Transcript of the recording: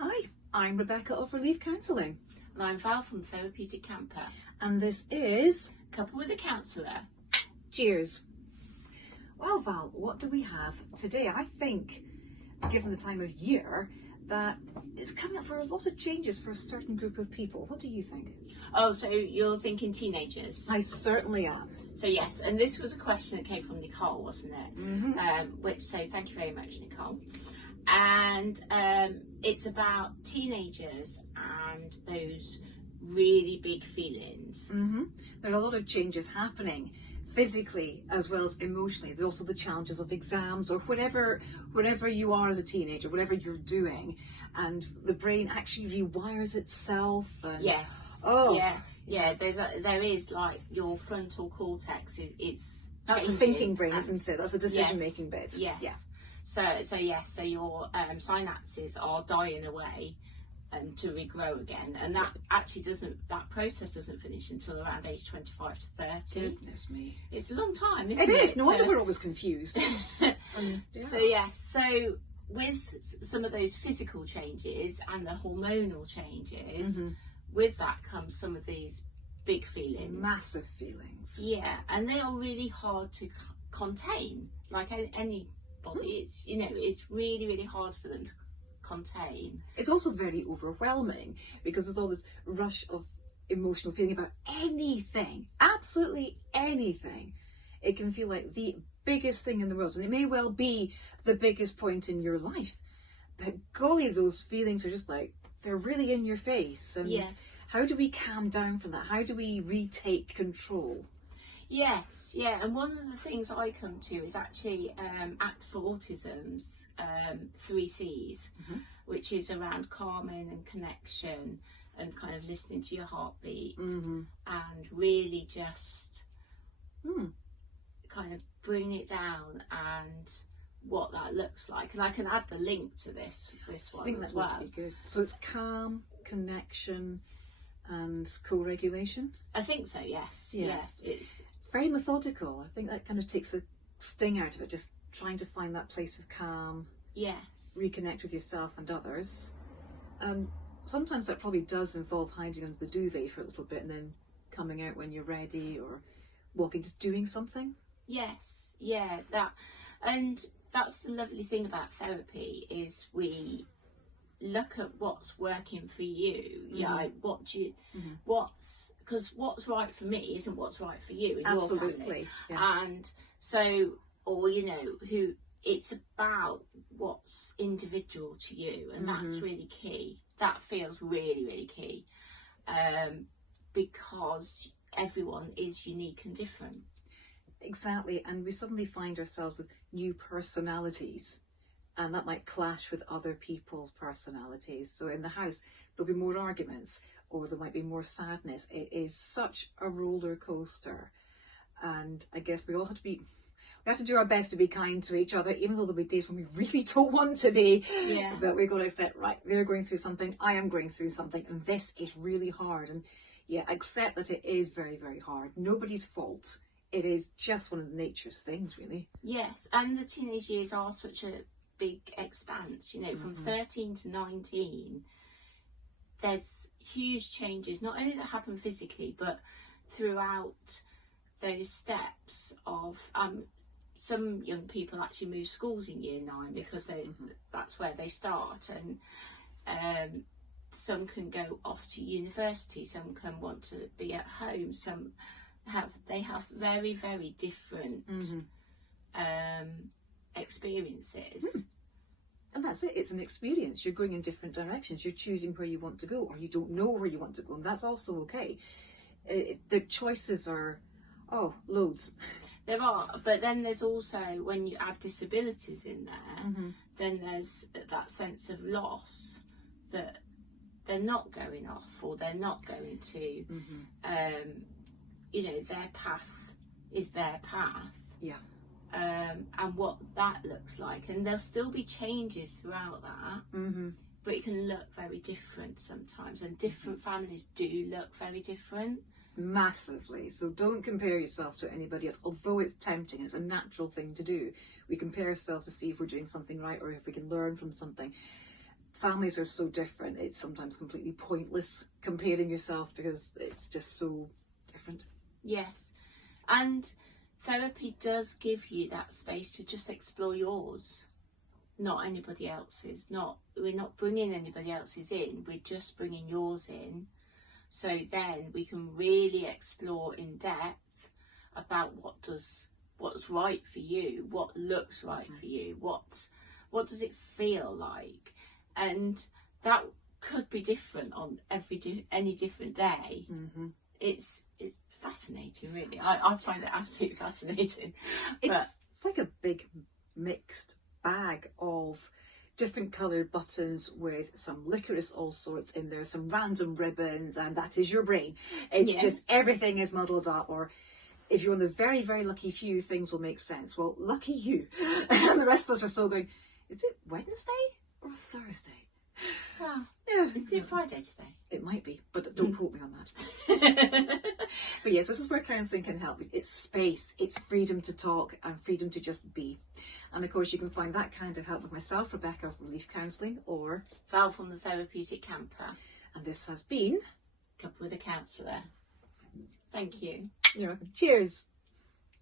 Hi, I'm Rebecca of Relief Counselling. And I'm Val from Therapeutic Camper. And this is Couple with a Counsellor. Cheers. Well, Val, what do we have today? I think, given the time of year, that it's coming up for a lot of changes for a certain group of people. What do you think? Oh, so you're thinking teenagers? I certainly am. So yes, and this was a question that came from Nicole, wasn't it? Mm-hmm. So thank you very much, Nicole. And it's about teenagers and those really big feelings. Mm-hmm. There are a lot of changes happening physically as well as emotionally. There's also the challenges of exams or whatever you are as a teenager, whatever you're doing, and the brain actually rewires itself. And Yes. Oh. Yeah. There is like your frontal cortex is that's the thinking brain, isn't it? That's the decision-making bit. Yes. Yeah. So your synapses are dying away and to regrow again, and that process doesn't finish until around age 25 to 30. Goodness me. It's a long time, isn't it? It is. No wonder we're always confused. So with some of those physical changes and the hormonal changes, with that comes some of these big feelings. Massive feelings. Yeah, and they are really hard to contain. Like anybody, it's really, really hard for them to contain. It's also very overwhelming because there's all this rush of emotional feeling about anything, absolutely anything. It can feel like the biggest thing in the world, and it may well be the biggest point in your life, but golly, those feelings are just like, they're really in your face. And yes. How do we calm down from that? How do we retake control? Yes, yeah, and one of the things I come to is actually Act for Autism's 3 C's, which is around calming and connection and kind of listening to your heartbeat and really just kind of bring it down and what that looks like. And I can add the link to this one. I think as well. Would be good. So it's calm, connection and co-regulation? I think so, yes. Yes. It's very methodical. I think that kind of takes the sting out of it, just trying to find that place of calm. Yes. Reconnect with yourself and others. Sometimes that probably does involve hiding under the duvet for a little bit and then coming out when you're ready, or walking, just doing something. Yes, yeah, and that's the lovely thing about therapy is we look at what's working for you. Like because what's right for me isn't what's right for you in your family. Yeah. And so, or who, it's about what's individual to you, and that's really key. That feels really, really key, because everyone is unique and different. Exactly, and we suddenly find ourselves with new personalities, and that might clash with other people's personalities. So in the house there'll be more arguments, or there might be more sadness. It is such a roller coaster, and I guess we have to do our best to be kind to each other, even though there'll be days when we really don't want to be. Yeah. But we're going to accept, right, they're going through something, I am going through something, and this is really hard. And yeah, accept that it is very, very hard. Nobody's fault. It is just one of nature's things, really. Yes, and the teenage years are such a big expanse, from 13 to 19. There's huge changes, not only that happen physically, but throughout those steps of some young people actually move schools in year 9 because that's where they start, and some can go off to university, some can want to be at home, some have very, very different experiences. And that's it, it's an experience. You're going in different directions, you're choosing where you want to go, or you don't know where you want to go, and that's also okay. The choices are loads. There are, but then there's also, when you add disabilities in there, then there's that sense of loss, that they're not going off, or they're not going to their path is their path. Yeah. And what that looks like, and there'll still be changes throughout that, but it can look very different sometimes, and different families do look very different. Massively. So don't compare yourself to anybody else, although it's tempting. It's a natural thing to do. We compare ourselves to see if we're doing something right or if we can learn from something. families are so different, it's sometimes completely pointless comparing yourself because it's just so different. Yes, and therapy does give you that space to just explore yours, not anybody else's. We're not bringing anybody else's in, we're just bringing yours in. So then we can really explore in depth about what's right for you, what looks right for you, what does it feel like, and that could be different on any different day. It's fascinating, really. I find it absolutely fascinating. It's like a big mixed bag of different coloured buttons with some licorice all sorts in there, some random ribbons, and that is your brain. It's just everything is muddled up. Or if you're one of the very, very lucky few, things will make sense. Well, lucky you. And the rest of us are still going, is it Wednesday or Thursday? Yeah. Is it Friday today? It might be, but don't quote me on that. But yes, this is where counselling can help. It's space, it's freedom to talk and freedom to just be. And of course you can find that kind of help with myself, Rebecca of Relief Counselling, or Val from the Therapeutic Camper. And this has been Couple with a Counsellor. Thank you. You're welcome. Cheers.